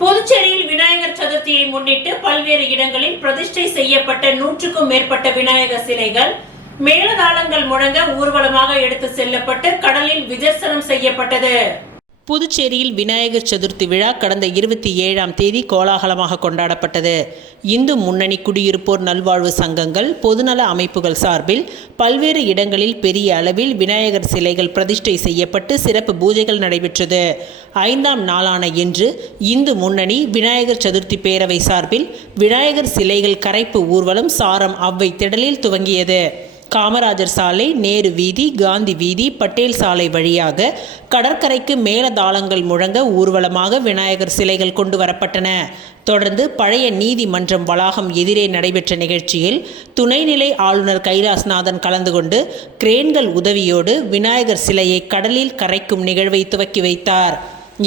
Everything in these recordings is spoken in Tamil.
புதுச்சேரியில் விநாயகர் சதுர்த்தியை முன்னிட்டு பல்வேறு இடங்களில் பிரதிஷ்டை செய்யப்பட்ட 100க்கும் மேற்பட்ட விநாயகர் சிலைகள் மேளதாளங்கள் முழங்க ஊர்வலமாக எடுத்து செல்லப்பட்டு கடலில் விசர்ஜனம் செய்யப்பட்டது. புதுச்சேரியில் விநாயகர் சதுர்த்தி விழா கடந்த 27ஆம் தேதி கோலாகலமாக கொண்டாடப்பட்டது. இந்து முன்னணி குடியிருப்போர் நல்வாழ்வு சங்கங்கள், பொதுநல அமைப்புகள் சார்பில் பல்வேறு இடங்களில் பெரிய அளவில் விநாயகர் சிலைகள் பிரதிஷ்டை செய்யப்பட்டு சிறப்பு பூஜைகள் நடைபெற்றது. 5ஆம் நாளான இன்று இந்து முன்னணி விநாயகர் சதுர்த்தி பேரவை சார்பில் விநாயகர் சிலைகள் கரைப்பு ஊர்வலம் சாரம் அவ்வை திடலில் துவங்கியது. காமராஜர் சாலை, நேரு வீதி, காந்தி வீதி, பட்டேல் சாலை வழியாக கடற்கரைக்கு மேளதாளங்கள் முழங்க ஊர்வலமாக விநாயகர் சிலைகள் கொண்டு வரப்பட்டன. தொடர்ந்து பழைய நீதிமன்றம் வளாகம் எதிரே நடைபெற்ற நிகழ்ச்சியில் துணைநிலை ஆளுநர் கைலாஸ்நாதன் கலந்து கொண்டு கிரேன்கள் உதவியோடு விநாயகர் சிலையை கடலில் கரைக்கும் நிகழ்வை துவக்கி வைத்தார்.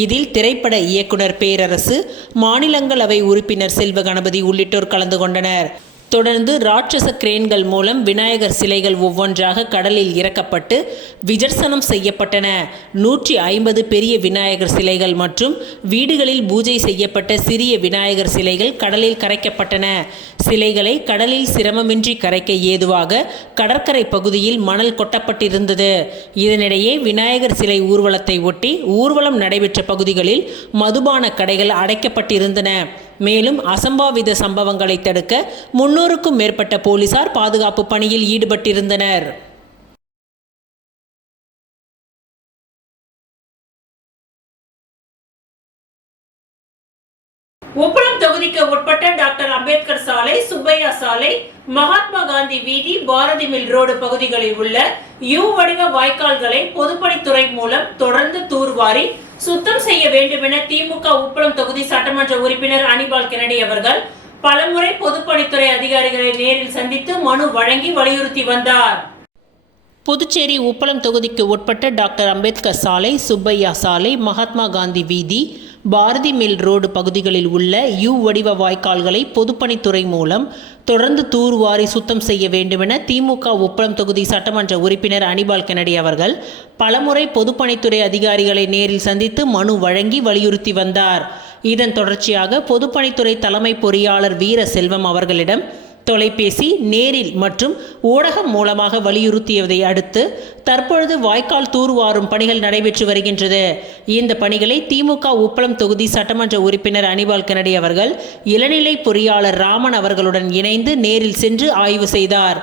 இதில் திரைப்பட இயக்குனர் பேரரசு, மாநிலங்களவை உறுப்பினர் செல்வ கணபதி உள்ளிட்டோர் கலந்து கொண்டனர். தொடர்ந்து ராட்சச கிரேன்கள் மூலம் விநாயகர் சிலைகள் ஒவ்வொன்றாக கடலில் இறக்கப்பட்டு விசர்ஜனம் செய்யப்பட்டன. 150 பெரிய விநாயகர் சிலைகள் மற்றும் வீடுகளில் பூஜை செய்யப்பட்ட சிறிய விநாயகர் சிலைகள் கடலில் கரைக்கப்பட்டன. சிலைகளை கடலில் சிரமமின்றி கரைக்க ஏதுவாக கடற்கரை பகுதியில் மணல் கொட்டப்பட்டிருந்தது. இதனிடையே விநாயகர் சிலை ஊர்வலத்தை ஒட்டி ஊர்வலம் நடைபெற்ற பகுதிகளில் மதுபான கடைகள் அடைக்கப்பட்டிருந்தன. மேலும் அசம்பாவித சம்பவங்களை தடுக்க 300க்கும் மேற்பட்ட போலீசார் பாதுகாப்பு பணியில் ஈடுபட்டிருந்தனர். உப்பளம் தொகுதிக்கு உட்பட்ட டாக்டர் அம்பேத்கர் சாலை, சுப்பையா சாலை, மகாத்மா காந்தி வீதி, பாரதி மில் ரோடு பகுதிகளில் உள்ள யூ வடிவ வாய்க்கால்களை பொதுப்பணித்துறை மூலம் தொடர்ந்து தூர்வாரி சுத்தம் செய்ய வேண்டும் என திமுக உப்பளம் தொகுதி சட்டமன்ற உறுப்பினர் அனிபால் கென்னடி அவர்கள் பலமுறை பொதுப்பணித்துறை அதிகாரிகளை நேரில் சந்தித்து மனு வழங்கி வலியுறுத்தி வந்தார். புதுச்சேரி உப்பளம் தொகுதிக்கு உட்பட்ட டாக்டர் அம்பேத்கர் சாலை, சுப்பையா சாலை, மகாத்மா காந்தி வீதி, பாரதி மில் ரோடு பகுதிகளில் உள்ள யூ வடிவ வாய்க்கால்களை பொதுப்பணித்துறை மூலம் தொடர்ந்து தூர்வாரி சுத்தம் செய்ய வேண்டுமென திமுக உப்பளம் தொகுதி சட்டமன்ற உறுப்பினர் அனிபால் கென்னடி அவர்கள் பலமுறை பொதுப்பணித்துறை அதிகாரிகளை நேரில் சந்தித்து மனு வழங்கி வலியுறுத்தி வந்தார். இதன் தொடர்ச்சியாக பொதுப்பணித்துறை தலைமை பொறியாளர் வீர செல்வம் அவர்களிடம் தொலைபேசி, நேரில் மற்றும் ஊடகம் மூலமாக வலியுறுத்தியதை அடுத்து தற்பொழுது வாய்க்கால் தூர்வாரும் பணிகள் நடைபெற்று வருகின்றது. இந்த பணிகளை திமுக உப்பளம் தொகுதி சட்டமன்ற உறுப்பினர் அனிபால் கென்னடி அவர்கள் இளநிலை பொறியாளர் ராமன் அவர்களுடன் இணைந்து நேரில் சென்று ஆய்வு செய்தார்.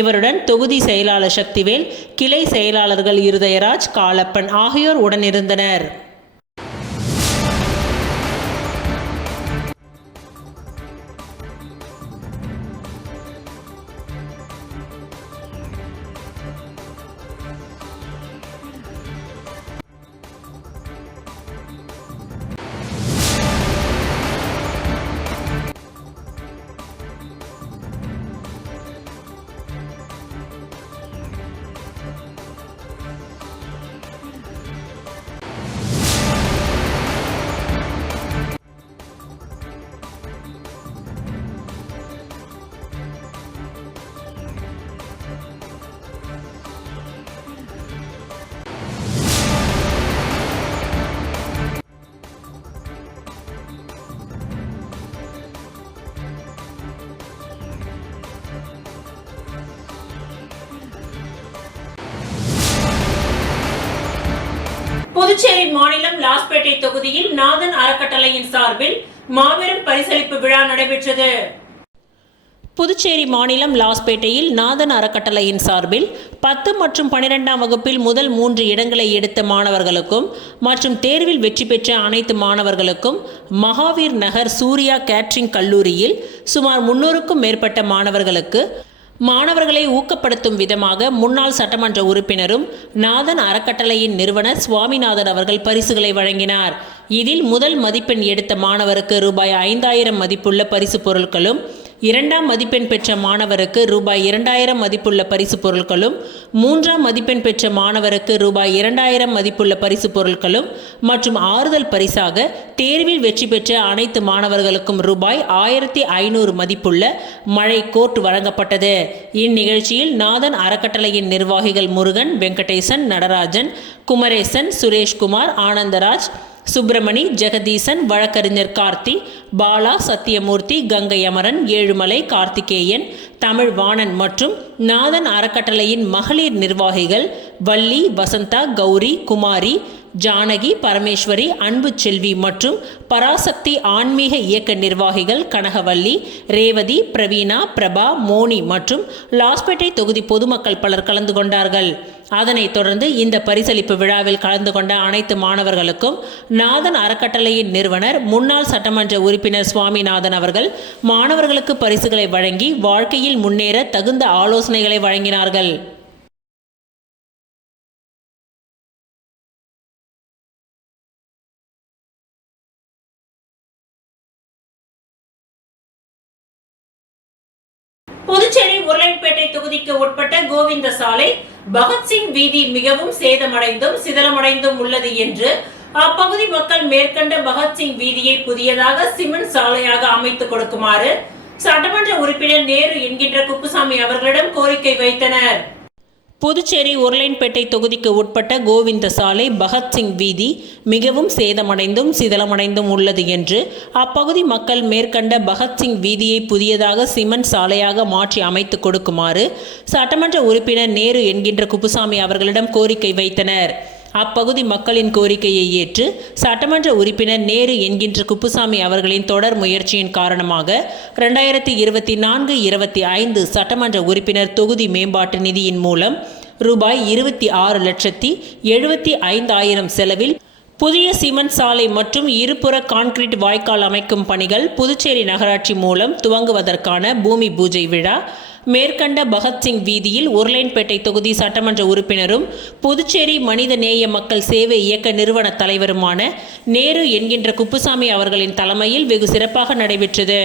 இவருடன் தொகுதி செயலாளர் சக்திவேல், கிளை செயலாளர்கள் இருதயராஜ், காலப்பன் ஆகியோர் உடனிருந்தனர். புதுச்சேரி மாநிலம் லாஸ்பேட்டை தொகுதியில் நாதன் அறக்கட்டளையின் சார்பில் மாபெரும் பரிசளிப்பு விழா நடைபெற்றது. புதுச்சேரி மாநிலம் லாஸ்பேட்டையில் நாதன் அறக்கட்டளையின் சார்பில் 10 மற்றும் 12ஆம் வகுப்பில் முதல் 3 இடங்களை எடுத்த மாணவர்களுக்கும் மற்றும் தேர்வில் வெற்றி பெற்ற அனைத்து மாணவர்களுக்கும் மகாவீர் நகர் சூர்யா கேட்டரிங் கல்லூரியில் சுமார் 300க்கும் மேற்பட்ட மாணவர்களை ஊக்கப்படுத்தும் விதமாக முன்னாள் சட்டமன்ற உறுப்பினரும் நாதன் அறக்கட்டளையின் நிறுவனர் சுவாமிநாதன் அவர்கள் பரிசுகளை வழங்கினார். இதில் முதல் மதிப்பெண் எடுத்த மாணவருக்கு ரூபாய் 5000 மதிப்புள்ள பரிசு பொருட்களும், 2ஆம் மதிப்பெண் பெற்ற மாணவருக்கு ரூபாய் 2000 மதிப்புள்ள பரிசு பொருட்களும், 3ஆம் மதிப்பெண் பெற்ற மாணவருக்கு ரூபாய் 2000 மதிப்புள்ள பரிசு பொருட்களும் மற்றும் ஆறுதல் பரிசாக தேர்வில் வெற்றி பெற்ற அனைத்து மாணவர்களுக்கும் ரூபாய் 1500 மதிப்புள்ள மழை கோட் வழங்கப்பட்டது. இந்நிகழ்ச்சியில் நாதன் அறக்கட்டளையின் நிர்வாகிகள் முருகன், வெங்கடேசன், நடராஜன், குமரேசன், சுரேஷ்குமார், ஆனந்தராஜ், சுப்பிரமணி, ஜெகதீசன், வழக்கறிஞர் கார்த்தி, பாலா, சத்தியமூர்த்தி, கங்கை அமரன், ஏழுமலை, கார்த்திகேயன், தமிழ் வாணன் மற்றும் நாதன் அறக்கட்டளையின் மகளிர் நிர்வாகிகள் வள்ளி, வசந்தா, கௌரி, குமாரி, ஜானகி, பரமேஸ்வரி, அன்பு செல்வி மற்றும் பராசக்தி ஆன்மீக இயக்க நிர்வாகிகள் கனகவல்லி, ரேவதி, பிரவீனா, பிரபா, மோனி மற்றும் லாஸ்பேட்டை தொகுதி பொதுமக்கள் பலர் கலந்து கொண்டார்கள். அதனைத் தொடர்ந்து இந்த பரிசளிப்பு விழாவில் கலந்து கொண்ட அனைத்து மாணவர்களுக்கும் நாதன் அறக்கட்டளையின் நிறுவனர் முன்னாள் சட்டமன்ற உறுப்பினர் சுவாமிநாதன் அவர்கள் மாணவர்களுக்கு பரிசுகளை வழங்கி வாழ்க்கையில் முன்னேற தகுந்த ஆலோசனைகளை வழங்கினார்கள். புதுச்சேரி உருளைப்பேட்டை தொகுதிக்கு உட்பட்ட கோவிந்த சாலை, பகத்சிங் வீதி மிகவும் சேதமடைந்தும் சிதலமடைந்தும் உள்ளது என்று அப்பகுதி மக்கள் மேற்கண்ட பகத்சிங் வீதியை புதியதாக சிமெண்ட் சாலையாக அமைத்துக் கொடுக்குமாறு சட்டமன்ற உறுப்பினர் நேரு என்கின்ற குப்புசாமி அவர்களிடம் கோரிக்கை வைத்தனர். புதுச்சேரி உருளைப்பேட்டை தொகுதிக்கு உட்பட்ட கோவிந்த சாலை, பகத்சிங் வீதி மிகவும் சேதமடைந்தும் சிதலமடைந்தும் உள்ளது என்று அப்பகுதி மக்கள் மேற்கண்ட பகத்சிங் வீதியை புதியதாக சிமெண்ட் சாலையாக மாற்றி அமைத்து கொடுக்குமாறு சட்டமன்ற உறுப்பினர் நேரு என்கின்ற குப்புசாமி அவர்களிடம் கோரிக்கை வைத்தனர். அப்பகுதி மக்களின் கோரிக்கையை ஏற்று சட்டமன்ற உறுப்பினர் நேரு என்கின்ற குப்புசாமி அவர்களின் தொடர் முயற்சியின் காரணமாக 2024-25 சட்டமன்ற உறுப்பினர் தொகுதி மேம்பாட்டு நிதியின் மூலம் ரூபாய் 26,75,000 செலவில் புதிய சிமெண்ட் சாலை மற்றும் இருபுற கான்கிரீட் வாய்க்கால் அமைக்கும் பணிகள் புதுச்சேரி நகராட்சி மூலம் துவங்குவதற்கான பூமி பூஜை விழா மேற்கண்ட பகத்சிங் வீதியில் உருளைப்பேட்டை தொகுதி சட்டமன்ற உறுப்பினரும் புதுச்சேரி மனித நேய மக்கள் சேவை இயக்க நிறுவன தலைவருமான நேரு என்கின்ற குப்புசாமி அவர்களின் தலைமையில் வெகு சிறப்பாக நடைபெற்றது.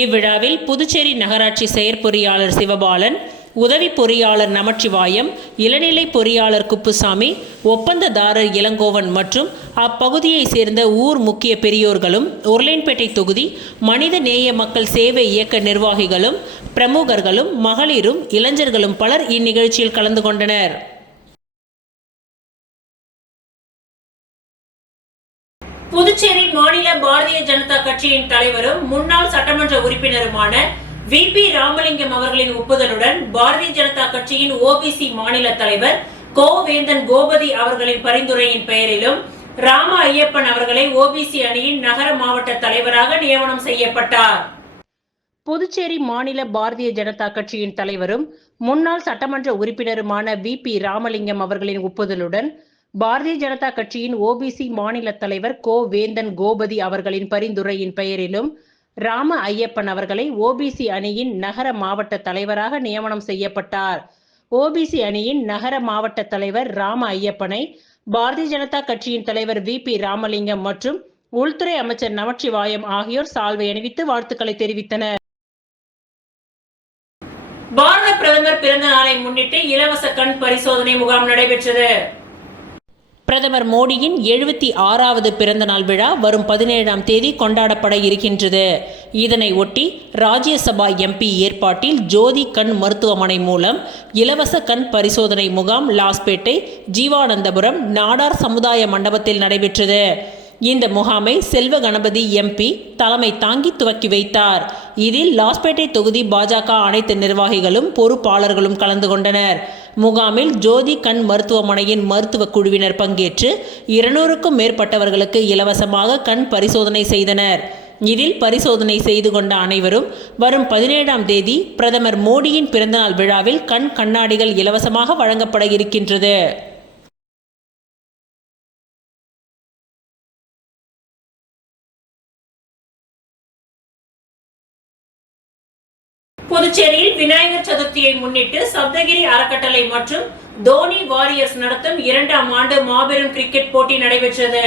இவ்விழாவில் புதுச்சேரி நகராட்சி செயற்பொறியாளர் சிவபாலன், உதவி பொறியாளர் நமச்சிவாயம், இளநிலை பொறியாளர் குப்புசாமி, ஒப்பந்ததாரர் இளங்கோவன் மற்றும் அப்பகுதியை சேர்ந்த ஊர் முக்கிய பெரியோர்களும் உருளைப்பேட்டை தொகுதி மனித நேய மக்கள் சேவை இயக்க நிர்வாகிகளும் பிரமுகர்களும் மகளிரும் இளைஞர்களும் பலர் இந்நிகழ்ச்சியில் கலந்து கொண்டனர். புதுச்சேரி மாநில பாரதிய ஜனதா கட்சியின் தலைவரும் முன்னாள் சட்டமன்ற உறுப்பினருமான VP ராமலிங்கம் அவர்களின் ஒப்புதலுடன் பாரதிய ஜனதா கட்சியின் OBC மாநில தலைவர் கோவேந்தன் கோபதி அவர்களின் பரிந்துரையின் பெயரிலும் ராம ஐயப்பன் அவர்களை OBC அணியின் நகர மாவட்ட தலைவராக நியமனம் செய்யப்பட்டார். புதுச்சேரி மாநில பாரதிய ஜனதா கட்சியின் தலைவரும் முன்னாள் சட்டமன்ற உறுப்பினருமான VP ராமலிங்கம் அவர்களின் ஒப்புதலுடன் பாரதிய ஜனதா கட்சியின் OBC மாநில தலைவர் கோவேந்தன் கோபதி அவர்களின் பரிந்துரையின் பெயரிலும் ராம ஐயப்பன் அவர்களை OBC அணியின் நகர மாவட்ட தலைவராக நியமனம் செய்யப்பட்டார். OBC அணியின் நகர மாவட்ட தலைவர் ராம ஐயப்பனை பாரதிய ஜனதா கட்சியின் தலைவர் VP ராமலிங்கம் மற்றும் உள்துறை அமைச்சர் நமச்சிவாயம் ஆகியோர் சால்வை அணிவித்து வாழ்த்துக்களை தெரிவித்தனர். பாரத பிரதமர் பிறந்த நாளை முன்னிட்டு இலவச கண் பரிசோதனை முகாம் நடைபெற்றது. பிரதமர் மோடியின் 76வது பிறந்தநாள் விழா வரும் 17ஆம் தேதி கொண்டாடப்பட இருக்கின்றது. இதனை ஒட்டி ராஜ்யசபா MP ஏற்பாட்டில் ஜோதி கண் மருத்துவமனை மூலம் இலவச கண் பரிசோதனை முகாம் லாஸ்பேட்டை ஜீவானந்தபுரம் நாடார் சமுதாய மண்டபத்தில் நடைபெற்றது. இந்த முகாமை செல்வ கணபதி MP தலைமை தாங்கி துவக்கி வைத்தார். இதில் லாஸ்பேட்டை தொகுதி பாஜக அனைத்து நிர்வாகிகளும் பொறுப்பாளர்களும் கலந்து கொண்டனர். முகாமில் ஜோதி கண் மருத்துவமனையின் மருத்துவ குழுவினர் பங்கேற்று 200க்கும் மேற்பட்டவர்களுக்கு இலவசமாக கண் பரிசோதனை செய்தனர். இதில் பரிசோதனை செய்து கொண்ட அனைவரும் வரும் 17ஆம் தேதி பிரதமர் மோடியின் பிறந்தநாள் விழாவில் கண் கண்ணாடிகள் இலவசமாக வழங்கப்பட இருக்கின்றது. புதுச்சேரியில் விநாயகர் சதுர்த்தியை முன்னிட்டு சப்தகிரி அறக்கட்டளை மற்றும் தோனி வாரியர்ஸ் நடத்தும் 2ஆம் ஆண்டு மாபெரும் கிரிக்கெட் போட்டி நடைபெற்றது.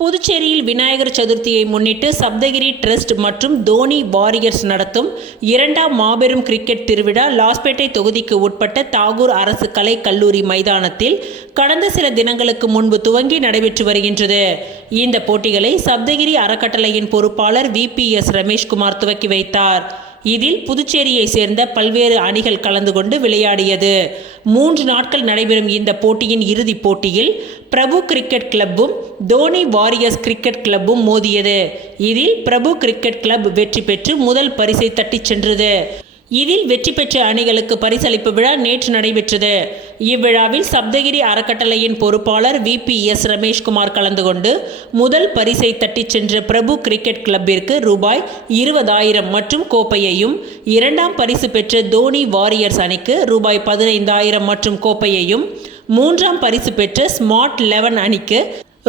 புதுச்சேரியில் விநாயகர் சதுர்த்தியை முன்னிட்டு சப்தகிரி ட்ரஸ்ட் மற்றும் தோனி வாரியர்ஸ் நடத்தும் 2ஆம் மாபெரும் கிரிக்கெட் திருவிழா லாஸ்பேட்டை தொகுதிக்கு உட்பட்ட தாகூர் அரசு கலை கல்லூரி மைதானத்தில் கடந்த சில தினங்களுக்கு முன்பு துவங்கி நடைபெற்று வருகின்றது. இந்த போட்டிகளை சப்தகிரி அறக்கட்டளையின் பொறுப்பாளர் VPS ரமேஷ்குமார் துவக்கி வைத்தார். இதில் புதுச்சேரியை சேர்ந்த பல்வேறு அணிகள் கலந்து கொண்டு விளையாடியது. 3 நாட்கள் நடைபெறும் இந்த போட்டியின் இறுதிப் போட்டியில் பிரபு கிரிக்கெட் கிளப்பும் தோனி வாரியர்ஸ் கிரிக்கெட் கிளப்பும் மோதியது. இதில் பிரபு கிரிக்கெட் கிளப் வெற்றி பெற்று முதல் பரிசை தட்டிச் சென்றது. இதில் வெற்றி பெற்ற அணிகளுக்கு பரிசளிப்பு விழா நேற்று நடைபெற்றது. இவ்விழாவில் சப்தகிரி அறக்கட்டளையின் பொறுப்பாளர் VPS ரமேஷ்குமார் கலந்து கொண்டு முதல் பரிசை தட்டிச் சென்ற பிரபு கிரிக்கெட் கிளப்பிற்கு ரூபாய் 20,000 மற்றும் கோப்பையையும், இரண்டாம் பரிசு பெற்ற தோனி வாரியர்ஸ் அணிக்கு ரூபாய் 15,000 மற்றும் கோப்பையையும், மூன்றாம் பரிசு பெற்ற ஸ்மார்ட் 11 அணிக்கு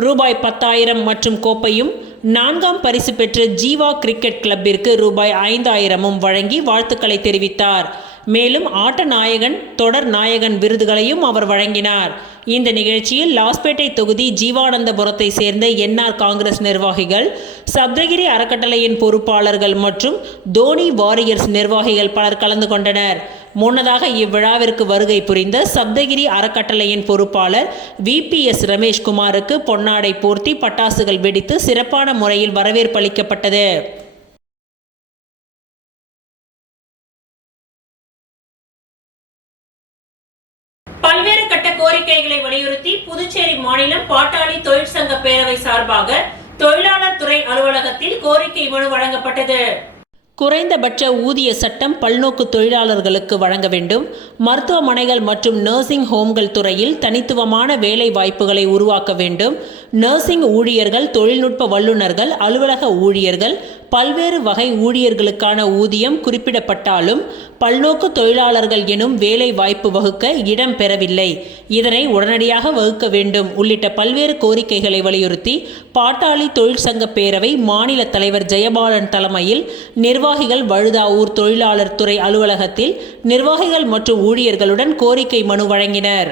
ரூபாய் 10,000 மற்றும் கோப்பையும், நான்காம் பரிசு பெற்ற ஜீவா கிரிக்கெட் கிளப்பிற்கு ரூபாய் 5,000 வழங்கி வாழ்த்துக்களை தெரிவித்தார். மேலும் ஆட்ட நாயகன், தொடர் நாயகன் விருதுகளையும் அவர் வழங்கினார். இந்த நிகழ்ச்சியில் லாஸ்பேட்டை தொகுதி ஜீவானந்தபுரத்தை சேர்ந்த NR காங்கிரஸ் நிர்வாகிகள், சப்தகிரி அறக்கட்டளையின் பொறுப்பாளர்கள் மற்றும் தோனி வாரியர்ஸ் நிர்வாகிகள் பலர் கலந்து கொண்டனர். முன்னதாக இவ்விழாவிற்கு வருகை புரிந்த சப்தகிரி அறக்கட்டளையின் பொறுப்பாளர் VPS ரமேஷ்குமாருக்கு பொன்னாடை போர்த்தி பட்டாசுகள் வெடித்து சிறப்பான முறையில் வரவேற்பு அளிக்கப்பட்டது. பல்வேறு கட்ட கோரிக்கைகளை வலியுறுத்தி புதுச்சேரி மாநிலம் பாட்டாளி தொழிற்சங்க பேரவை சார்பாக தொழிலாளர் துறை அலுவலகத்தில் கோரிக்கை மனு வழங்கப்பட்டது. குறைந்தபட்ச ஊதிய சட்டம் பல்நோக்கு தொழிலாளர்களுக்கு வழங்க வேண்டும். மருத்துவமனைகள் மற்றும் நர்சிங் ஹோம்கள் துறையில் தனித்துவமான வேலை வாய்ப்புகளை உருவாக்க வேண்டும். நர்சிங் ஊழியர்கள், தொழில்நுட்ப வல்லுநர்கள், அலுவலக ஊழியர்கள், பல்வேறு வகை ஊழியர்களுக்கான ஊதியம் குறிப்பிடப்பட்டாலும் பல்நோக்கு தொழிலாளர்கள் எனும் வேலை வாய்ப்பு வகுக்க இடம் பெறவில்லை. இதனை உடனடியாக வகுக்க வேண்டும் உள்ளிட்ட பல்வேறு கோரிக்கைகளை வலியுறுத்தி பாட்டாளி தொழிற்சங்க பேரவை மாநில தலைவர் ஜெயபாலன் தலைமையில் நிர்வாகிகள் வழுதாவூர் தொழிலாளர் துறை அலுவலகத்தில் நிர்வாகிகள் மற்றும் ஊழியர்களுடன் கோரிக்கை மனு வழங்கினர்.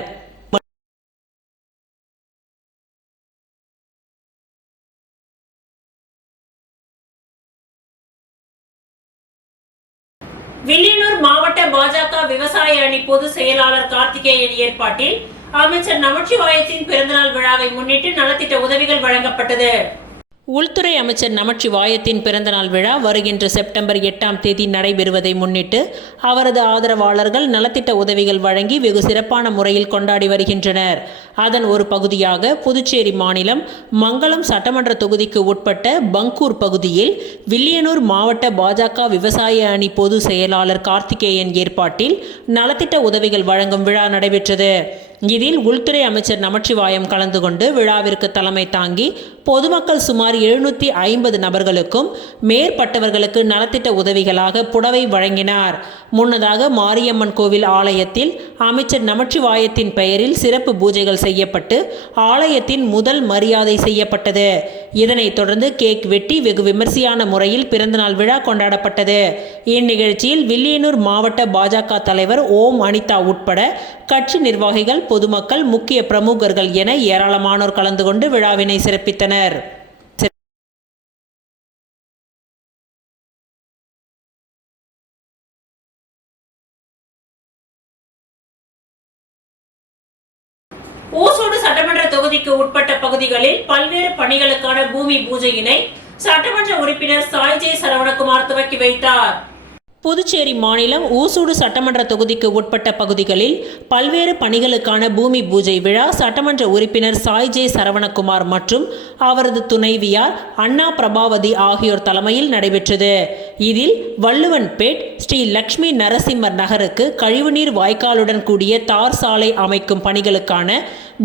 வில்லியனூர் மாவட்ட பாஜக விவசாய அணி பொதுச் செயலாளர் கார்த்திகேயன் ஏற்பாட்டில் அமைச்சர் நமச்சிவாயத்தின் பிறந்தநாள் விழாவை முன்னிட்டு நலத்திட்ட உதவிகள் வழங்கப்பட்டது. உள்துறை அமைச்சர் நமச்சிவாயத்தின் பிறந்தநாள் விழா வருகின்ற செப்டம்பர் 8 நடைபெறுவதை முன்னிட்டு அவரது ஆதரவாளர்கள் நலத்திட்ட உதவிகள் வழங்கி வெகு சிறப்பான முறையில் கொண்டாடி வருகின்றனர். அதன் ஒரு பகுதியாக புதுச்சேரி மாநிலம் மங்களம் சட்டமன்ற தொகுதிக்கு உட்பட்ட பங்கூர் பகுதியில் வில்லியனூர் மாவட்ட பாஜக விவசாய அணி பொதுச் செயலாளர் கார்த்திகேயன் ஏற்பாட்டில் நலத்திட்ட உதவிகள் வழங்கும் விழா நடைபெற்றது. இதில் உள்துறை அமைச்சர் நமச்சிவாயம் கலந்து கொண்டு விழாவிற்கு தலைமை தாங்கி பொதுமக்கள் சுமார் 750 நபர்களுக்கும் மேற்பட்டவர்களுக்கு நலத்திட்ட உதவிகளாக புடவை வழங்கினார். முன்னதாக மாரியம்மன் கோவில் ஆலயத்தில் அமைச்சர் நமச்சிவாயத்தின் பெயரில் சிறப்பு பூஜைகள் செய்யப்பட்டு ஆலயத்தின் முதல் மரியாதை செய்யப்பட்டது. இதனைத் தொடர்ந்து கேக் வெட்டி வெகு விமர்சையான முறையில் பிறந்தநாள் விழா கொண்டாடப்பட்டது. இந்நிகழ்ச்சியில் வில்லியனூர் மாவட்ட பாஜக தலைவர் ஓம் அனிதா உட்பட கட்சி நிர்வாகிகள், பொதுமக்கள், முக்கிய பிரமுகர்கள் என ஏராளமானோர் கலந்து கொண்டு விழாவினை சிறப்பித்தனர். ஓசோடு சட்டமன்ற தொகுதிக்கு உட்பட்ட பகுதிகளில் பல்வேறு பணிகளுக்கான பூமி பூஜையினை சட்டமன்ற உறுப்பினர் சாய்ஜே சரவணகுமார் துவக்கி வைத்தார். புதுச்சேரி மாநிலம் ஊசூடு சட்டமன்ற தொகுதிக்கு உட்பட்ட பகுதிகளில் பல்வேறு பணிகளுக்கான பூமி பூஜை விழா சட்டமன்ற உறுப்பினர் சாய்ஜே சரவணகுமார் மற்றும் அவரது துணைவியார் அண்ணா பிரபாவதி ஆகியோர் தலைமையில் நடைபெற்றது. இதில் வள்ளுவன்பேட் ஸ்ரீ லட்சுமி நரசிம்மர் நகருக்கு கழிவுநீர் வாய்க்காலுடன் கூடிய தார் சாலை அமைக்கும் பணிகளுக்கான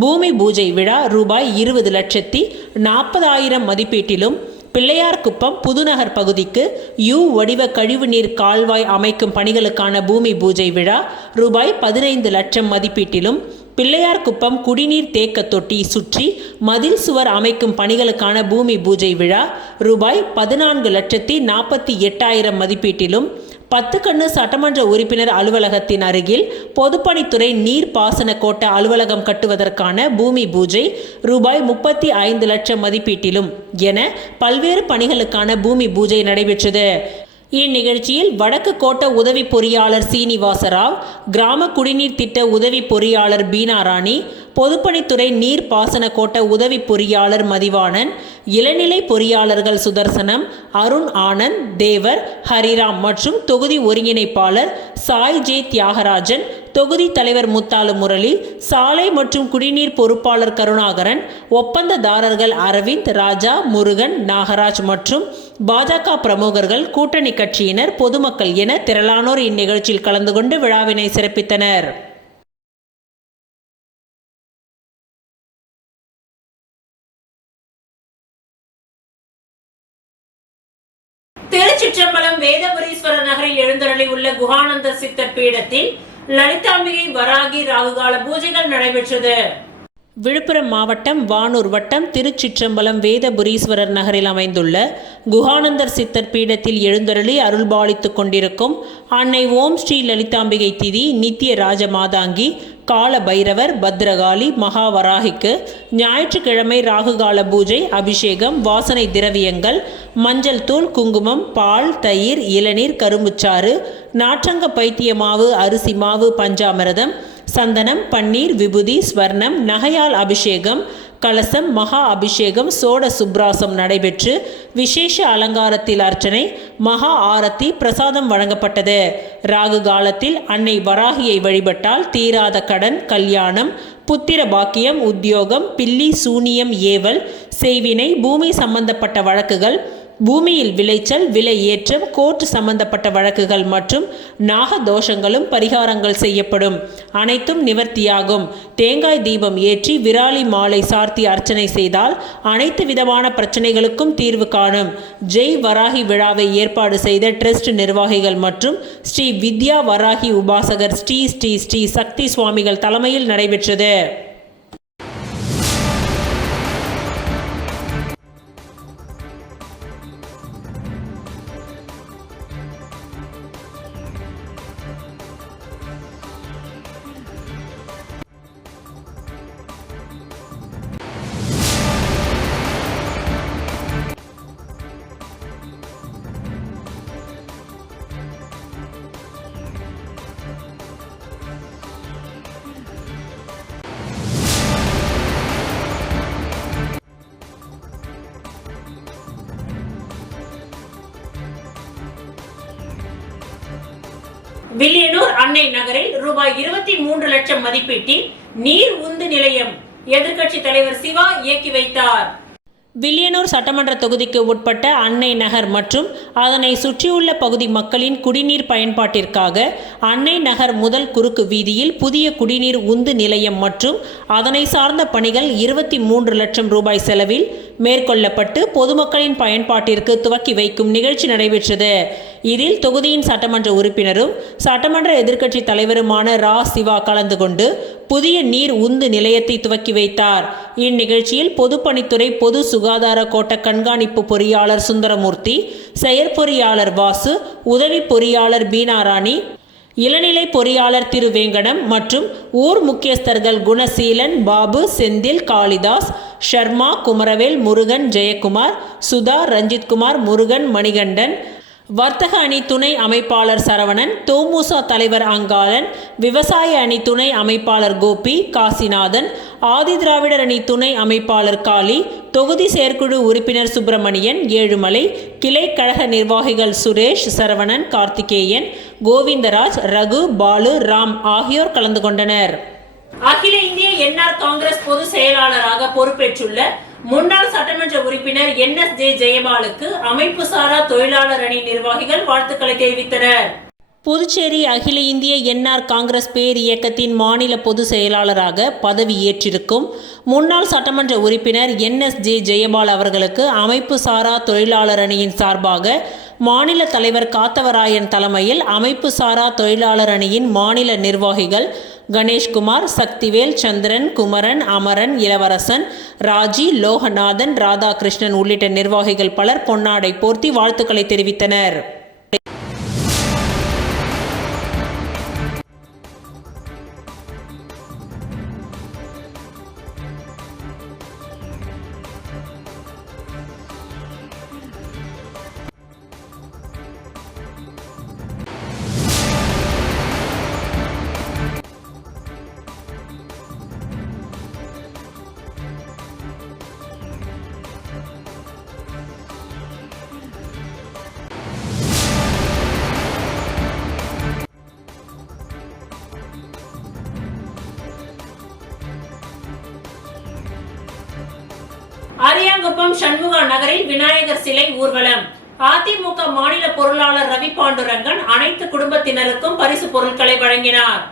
பூமி பூஜை விழா ரூபாய் 20,40,000 மதிப்பீட்டிலும், பிள்ளையார்குப்பம் புதுநகர் பகுதிக்கு U வடிவ கழிவுநீர் கால்வாய் அமைக்கும் பணிகளுக்கான பூமி பூஜை விழா ரூபாய் 15 லட்சம் மதிப்பீட்டிலும், பிள்ளையார்குப்பம் குடிநீர் தேக்க தொட்டி சுற்றி மதில் சுவர் அமைக்கும் பணிகளுக்கான பூமி பூஜை விழா ரூபாய் 14,48,000 மதிப்பீட்டிலும், 10 கண்ணு சட்டமன்ற உறுப்பினர் அலுவலகத்தின் அருகில் பொதுப்பணித்துறை நீர்ப்பாசன கோட்ட அலுவலகம் கட்டுவதற்கான பூமி பூஜை ரூபாய் 35 லட்சம் மதிப்பீட்டிலும் என பல்வேறு பணிகளுக்கான பூமி பூஜை நடைபெற்றது. இந்நிகழ்ச்சியில் வடக்கு கோட்ட உதவி பொறியாளர் சீனிவாசராவ், கிராம குடிநீர் திட்ட உதவி பொறியாளர் பீனாராணி, பொதுப்பணித்துறை நீர்ப்பாசன கோட்ட உதவி பொறியாளர் மதிவாணன், இளநிலை பொறியாளர்கள் சுதர்சனம், அருண் ஆனந்த், தேவர், ஹரிராம் மற்றும் தொகுதி ஒருங்கிணைப்பாளர் சாய் ஜே தியாகராஜன், தொகுதி தலைவர் முத்தாலு முரளி, சாலை மற்றும் குடிநீர் பொறுப்பாளர் கருணாகரன், ஒப்பந்ததாரர்கள் அரவிந்த், ராஜா, முருகன், நாகராஜ் மற்றும் பாஜக பிரமுகர்கள், கூட்டணி கட்சியினர், பொதுமக்கள் என திரளானோர் இந்நிகழ்ச்சியில் கலந்து கொண்டு விழாவினை சிறப்பித்தனர். திருச்சிற்றம்பலம் வேதபுரீஸ்வரர் நகரில் எழுந்தருளி உள்ள குஹானந்தர் சித்தர் பீடத்தில் லலிதாம்பிகை வராகி ராகுகால பூஜைகள் நடைபெற்றது. விழுப்புரம் மாவட்டம் வானூர் வட்டம் திருச்சிற்றம்பலம் வேதபுரீஸ்வரர் நகரில் அமைந்துள்ள குஹானந்தர் சித்தர் பீடத்தில் எழுந்தருளி அருள்பாலித்துக் கொண்டிருக்கும் அன்னை ஓம் ஸ்ரீ லலிதாம்பிகை திதி, நித்திய ராஜ மாதாங்கி, கால பைரவர், பத்ரகாளி, மகாவராகிக்கு ஞாயிற்றுக்கிழமை ராகுகால பூஜை, அபிஷேகம், வாசனை திரவியங்கள், மஞ்சள் தூள், குங்குமம், பால், தயிர், இளநீர், கரும்புச்சாறு, நாற்றங்க பைத்திய மாவு, அரிசி மாவு, பஞ்சாமிரதம், சந்தனம், பன்னீர், விபூதி, ஸ்வர்ணம், நகையால் அபிஷேகம், கலசம், மகா அபிஷேகம், சோட சுப்ராசம் நடைபெற்று விசேஷ அலங்காரத்தில் அர்ச்சனை, மகா ஆரத்தி, பிரசாதம் வழங்கப்பட்டது. ராகு காலத்தில் அன்னை வராகியை வழிபட்டால் தீராத கடன், கல்யாணம், புத்திர பாக்கியம், உத்தியோகம், பில்லி சூனியம், ஏவல், செய்வினை, பூமி சம்பந்தப்பட்ட வழக்குகள், பூமியில் விளைச்சல், விலை ஏற்றம், கோர்ட் சம்பந்தப்பட்ட வழக்குகள் மற்றும் நாக தோஷங்களும் பரிகாரங்கள் செய்யப்படும். அனைத்தும் நிவர்த்தியாகும். தேங்காய் தீபம் ஏற்றி விராலி மாலை சார்த்தி அர்ச்சனை செய்தால் அனைத்து விதமான பிரச்சனைகளுக்கும் தீர்வு காணும். ஜெய் வராகி விழாவை ஏற்பாடு செய்த ட்ரஸ்ட் நிர்வாகிகள் மற்றும் ஸ்ரீ வித்யா வராகி உபாசகர் ஸ்ரீ ஸ்ரீ ஸ்ரீ சக்தி சுவாமிகள் தலைமையில் நடைபெற்றது. வில்லியனூர் அன்னை நகரில் ரூபாய் 23 லட்சம் மதிப்பீட்டில் நீர் உந்து நிலையம் எதிர்க்கட்சி தலைவர் சிவா இயக்கி வைத்தார். வில்லியனூர் சட்டமன்ற தொகுதிக்கு உட்பட்ட அன்னை நகர் மற்றும் அதனை சுற்றியுள்ள பகுதி மக்களின் குடிநீர் பயன்பாட்டிற்காக அன்னை நகர் முதல் குறுக்கு வீதியில் புதிய குடிநீர் உந்து நிலையம் மற்றும் அதனை சார்ந்த பணிகள் 23 லட்சம் ரூபாய் செலவில் மேற்கொள்ளப்பட்டு பொதுமக்களின் பயன்பாட்டிற்கு துவக்கி வைக்கும் நிகழ்ச்சி நடைபெற்றது. இதில் தொகுதியின் சட்டமன்ற உறுப்பினரும் சட்டமன்ற எதிர்க்கட்சி தலைவருமான ரா சிவா கலந்து கொண்டு புதிய நீர் உந்து நிலையத்தை துவக்கி வைத்தார். இந்நிகழ்ச்சியில் பொதுப்பணித்துறை பொது சுகாதார கோட்ட கண்காணிப்பு பொறியாளர் சுந்தரமூர்த்தி, செயற்பொறியாளர் வாசு, உதவி பொறியாளர் பீனாராணி, இளநிலை பொறியாளர் திருவேங்கடம் மற்றும் ஊர் முக்கியஸ்தர்கள் குணசீலன், பாபு, செந்தில், காளிதாஸ், ஷர்மா, குமரவேல், முருகன், ஜெயக்குமார், சுதா, ரஞ்சித்குமார், முருகன், மணிகண்டன், வர்த்தக அணி துணை அமைப்பாளர் சரவணன், தோமுசா தலைவர் அங்காளன், விவசாய அணி துணை அமைப்பாளர் கோபி, காசிநாதன், ஆதி திராவிடர் அணி துணை அமைப்பாளர் காளி, தொகுதி செயற்குழு உறுப்பினர் சுப்பிரமணியன், ஏழுமலை, கிளை கழக நிர்வாகிகள் சுரேஷ், சரவணன், கார்த்திகேயன், கோவிந்தராஜ், ரகு, பாலு, ராம் ஆகியோர் கலந்து கொண்டனர். அகில இந்திய என்ஆர் காங்கிரஸ் பொதுச் செயலாளராக பொறுப்பேற்றுள்ள முன்னாள் சட்டமன்ற உறுப்பினர் NSJ ஜெயபாலுக்கு அமைப்பு சாரா தொழிலாளர் அணி நிர்வாகிகள் வாழ்த்துக்களை தெரிவித்தனர். புதுச்சேரி அகில இந்திய என்ஆர் காங்கிரஸ் பேர் இயக்கத்தின் மாநில பொதுச் செயலாளராக பதவியேற்றிருக்கும் முன்னாள் சட்டமன்ற உறுப்பினர் NSJ ஜெயபால் அவர்களுக்கு அமைப்பு சாரா தொழிலாளர் அணியின் சார்பாக மாநில தலைவர் காத்தவராயன் தலைமையில் அமைப்பு சாரா தொழிலாளர் அணியின் மாநில நிர்வாகிகள் கணேஷ்குமார், சக்திவேல், சந்திரன், குமரன், அமரன், இளவரசன், ராஜி, லோகநாதன், ராதாகிருஷ்ணன் உள்ளிட்ட நிர்வாகிகள் பலர் பொன்னாடை போர்த்தி வாழ்த்துக்களை தெரிவித்தனர். குப்பம் சண்முகா நகரில் விநாயகர் சிலை ஊர்வலம். அதிமுக மாநில பொருளாளர் ரவி பாண்டுரங்கன் அனைத்து குடும்பத்தினருக்கும் பரிசு பொருட்களை வழங்கினார்.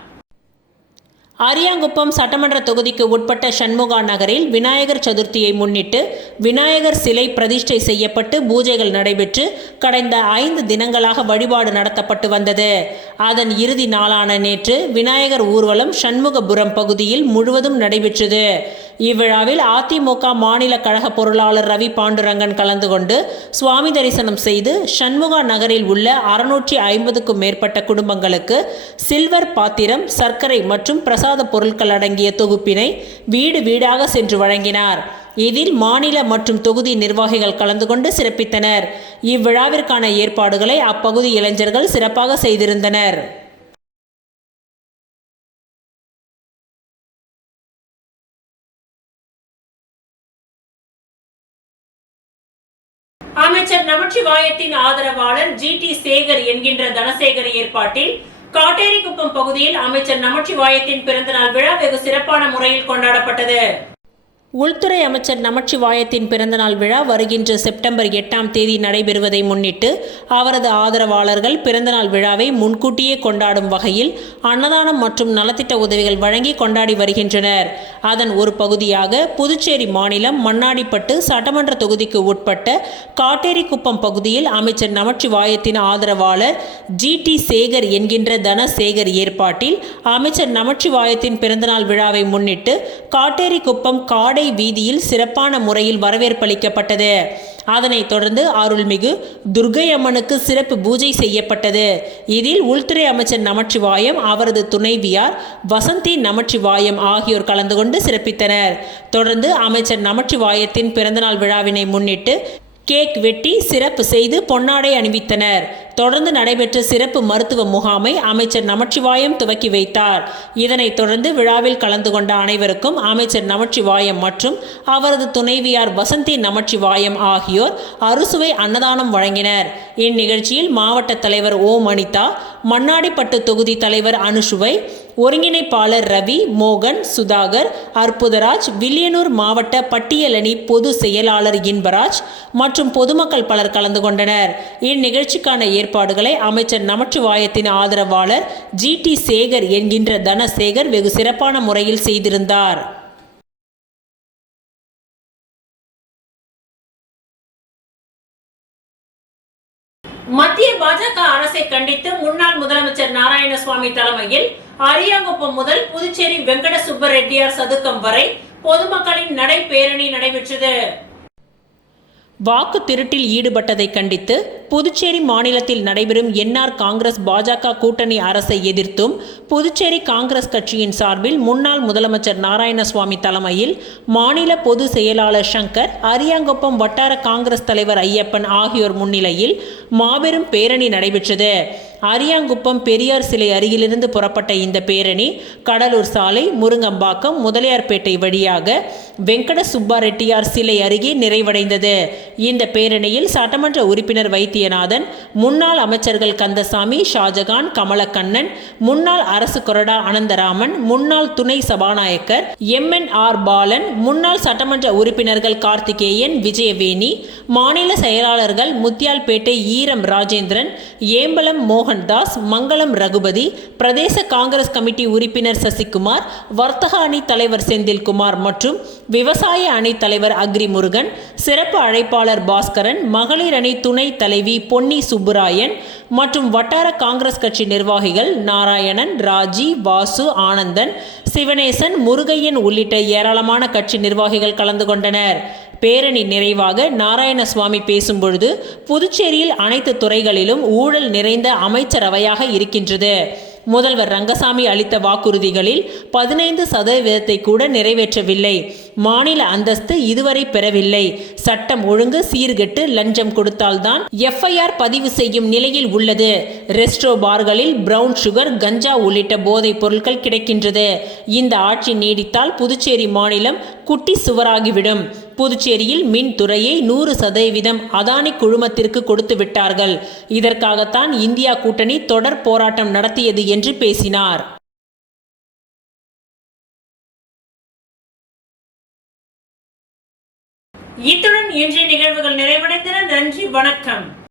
அரியாங்குப்பம் சட்டமன்ற தொகுதிக்கு உட்பட்ட சண்முகா நகரில் விநாயகர் சதுர்த்தியை முன்னிட்டு விநாயகர் சிலை பிரதிஷ்டை செய்யப்பட்டு பூஜைகள் நடைபெற்று கடந்த 5 தினங்களாக வழிபாடு நடத்தப்பட்டு வந்தது. அதன் இறுதி நாளான நேற்று விநாயகர் ஊர்வலம் சண்முகபுரம் பகுதியில் முழுவதும் நடைபெற்றது. இவ்விழாவில் அதிமுக மாநில கழக பொருளாளர் ரவி பாண்டுரங்கன் கலந்து கொண்டு சுவாமி தரிசனம் செய்து சண்முகா நகரில் உள்ள 650க்கும் மேற்பட்ட குடும்பங்களுக்கு சில்வர் பாத்திரம், சர்க்கரை மற்றும் பிரசாத பொருட்கள் அடங்கிய தொகுப்பினை வீடு வீடாக சென்று வழங்கினார். இதில் மாநில மற்றும் தொகுதி நிர்வாகிகள் கலந்து கொண்டு சிறப்பித்தனர். இவ்விழாவிற்கான ஏற்பாடுகளை அப்பகுதி இளைஞர்கள் சிறப்பாக செய்திருந்தனர். அமைச்சர் நமச்சிவாயத்தின் ஆதரவாளர் GT சேகர் என்கின்ற தனசேகர் ஏற்பாட்டில் காட்டேரிக்குப்பம் பகுதியில் அமைச்சர் நமச்சிவாயத்தின் பிறந்தநாள் விழா வெகு சிறப்பான முறையில் கொண்டாடப்பட்டது. உள்துறை அமைச்சர் நமச்சிவாயத்தின் பிறந்தநாள் விழா வருகின்ற செப்டம்பர் 8ஆம் தேதி நடைபெறுவதை முன்னிட்டு அவரது ஆதரவாளர்கள் பிறந்தநாள் விழாவை முன்கூட்டியே கொண்டாடும் வகையில் அன்னதானம் மற்றும் நலத்திட்ட உதவிகள் வழங்கி கொண்டாடி வருகின்றனர். அதன் ஒரு பகுதியாக புதுச்சேரி மாநிலம் மண்ணாடிப்பட்டு சட்டமன்ற தொகுதிக்கு உட்பட்ட காட்டேரிக்குப்பம் பகுதியில் அமைச்சர் நமச்சிவாயத்தின் ஆதரவாளர் GT சேகர் என்கின்ற தனசேகர் ஏற்பாட்டில் அமைச்சர் நமச்சிவாயத்தின் பிறந்தநாள் விழாவை முன்னிட்டு காட்டேரிக்குப்பம் காடை வீதியில் சிறப்பான முறையில் வரவேற்பளிக்கப்பட்டது. அதனைத் தொடர்ந்து அருள்மிகு துர்க்கை அம்மனுக்கு சிறப்பு பூஜை செய்யப்பட்டது. இதில் உள்துறை அமைச்சர் நமச்சிவாயம், அவரது துணைவியார் வசந்தி நமச்சிவாயம் ஆகியோர் கலந்து கொண்டு சிறப்பித்தனர். தொடர்ந்து அமைச்சர் நமச்சிவாயத்தின் பிறந்தநாள் விழாவினை முன்னிட்டு கேக் வெட்டி சிறப்பு செய்து பொன்னாடை அணிவித்தனர். தொடர்ந்து நடைபெற்ற சிறப்பு மருத்துவ முகாமை அமைச்சர் நமச்சிவாயம் துவக்கி வைத்தார். இதனைத் தொடர்ந்து விழாவில் கலந்து கொண்ட அனைவருக்கும் அமைச்சர் நமச்சிவாயம் மற்றும் அவரது துணைவியார் வசந்தி நமச்சிவாயம் ஆகியோர் அறுசுவை அன்னதானம் வழங்கினர். இந்நிகழ்ச்சியில் மாவட்ட தலைவர் ஓ அனிதா, மண்ணாடிப்பட்டு தொகுதி தலைவர் அனுசுவை, ஒருங்கிணைப்பாளர் ரவி, மோகன், சுதாகர், அற்புதராஜ், வில்லியனூர் மாவட்ட பட்டியலணி பொது செயலாளர் இன்பராஜ் மற்றும் பொதுமக்கள் பலர் கலந்து கொண்டனர். இந்நிகழ்ச்சிக்கான ஏற்பாடுகளை அமைச்சர் நமச்சிவாயத்தின் ஆதரவாளர் GT சேகர் என்கின்ற தனசேகர் வெகு சிறப்பான முறையில் செய்திருந்தார். மத்திய பாஜக அரசை கண்டித்து முன்னாள் முதலமைச்சர் நாராயணசுவாமி தலைமையில் அரியாங்குப்பம் முதல் புதுச்சேரி வெங்கட சுப்ப ரெட்டியார் சதுக்கம் வரை பொதுமக்களின் நடைபேரணி நடைபெற்றது. வாக்கு திருட்டில் ஈடுபட்டதை கண்டித்து புதுச்சேரி மாநிலத்தில் நடைபெறும் என்ஆர் காங்கிரஸ் பாஜக கூட்டணி அரசை எதிர்த்தும் புதுச்சேரி காங்கிரஸ் கட்சியின் சார்பில் முன்னாள் முதலமைச்சர் நாராயணசுவாமி தலைமையில் மாநில பொது செயலாளர் சங்கர், அரியாங்குப்பம் வட்டார காங்கிரஸ் தலைவர் ஐயப்பன் ஆகியோர் முன்னிலையில் மாபெரும் பேரணி நடைபெற்றது. அரியாங்குப்பம் பெரியார் சிலை அருகிலிருந்து புறப்பட்ட இந்த பேரணி கடலூர் சாலை, முருங்கம்பாக்கம், முதலியார்பேட்டை வழியாக வெங்கட சுப்பா ரெட்டியார் சிலை அருகே நிறைவடைந்தது. இந்த பேரணியில் சட்டமன்ற உறுப்பினர் வைத்தியநாதன், முன்னாள் அமைச்சர்கள் கந்தசாமி, ஷாஜகான், கமலக்கண்ணன், முன்னாள் அரசு கொறடா அனந்தராமன், முன்னாள் துணை சபாநாயகர் MNR பாலன், முன்னாள் சட்டமன்ற உறுப்பினர்கள் கார்த்திகேயன், விஜயவேணி, மாநில செயலாளர்கள் முத்தியால்பேட்டை ஈரம் ராஜேந்திரன், ஏம்பலம் மோகன்தாஸ், மங்களம் ரகுபதி, பிரதேச காங்கிரஸ் கமிட்டி உறுப்பினர் சசிகுமார், வர்த்தக அணி தலைவர் செந்தில்குமார் மற்றும் விவசாய அணி தலைவர் அக்ரிமுருகன், சிறப்பு அழைப்பாளர் பாஸ்கரன், மகளிர் அணி துணை தலைவி பொன்னி சுப்புராயன் மற்றும் வட்டார காங்கிரஸ் கட்சி நிர்வாகிகள் நாராயணன், ராஜி, வாசு, ஆனந்தன், சிவனேசன், முருகையன் உள்ளிட்ட ஏராளமான கட்சி நிர்வாகிகள் கலந்து கொண்டனர். பேரணி நிறைவாக நாராயணசுவாமி பேசும்பொழுது, புதுச்சேரியில் அனைத்து துறைகளிலும் ஊழல் நிறைந்த அமைச்சரவையாக இருக்கின்றது. முதல்வர் ரங்கசாமி அளித்த வாக்குறுதிகளில் 15% கூட நிறைவேற்றவில்லை. மாநில அந்தஸ்து இதுவரை பெறவில்லை. சட்டம் ஒழுங்கு சீர்கெட்டு லஞ்சம் கொடுத்தால்தான் FIR பதிவு செய்யும் நிலையில் உள்ளது. ரெஸ்ட்ரோ பார்களில் பிரவுன் சுகர், கஞ்சா உள்ளிட்ட போதைப் பொருட்கள் கிடைக்கின்றது. இந்த ஆட்சி நீடித்தால் புதுச்சேரி மாநிலம் குட்டி சுவராகிவிடும். புதுச்சேரியில் மின்துறையை 100% அதானி குழுமத்திற்கு கொடுத்து விட்டார்கள். இதற்காகத்தான் இந்தியா கூட்டணி தொடர் போராட்டம் நடத்தியது என்று பேசினார். இத்துடன் இன்றைய நிகழ்வுகள் நிறைவடைந்தன. நன்றி, வணக்கம்.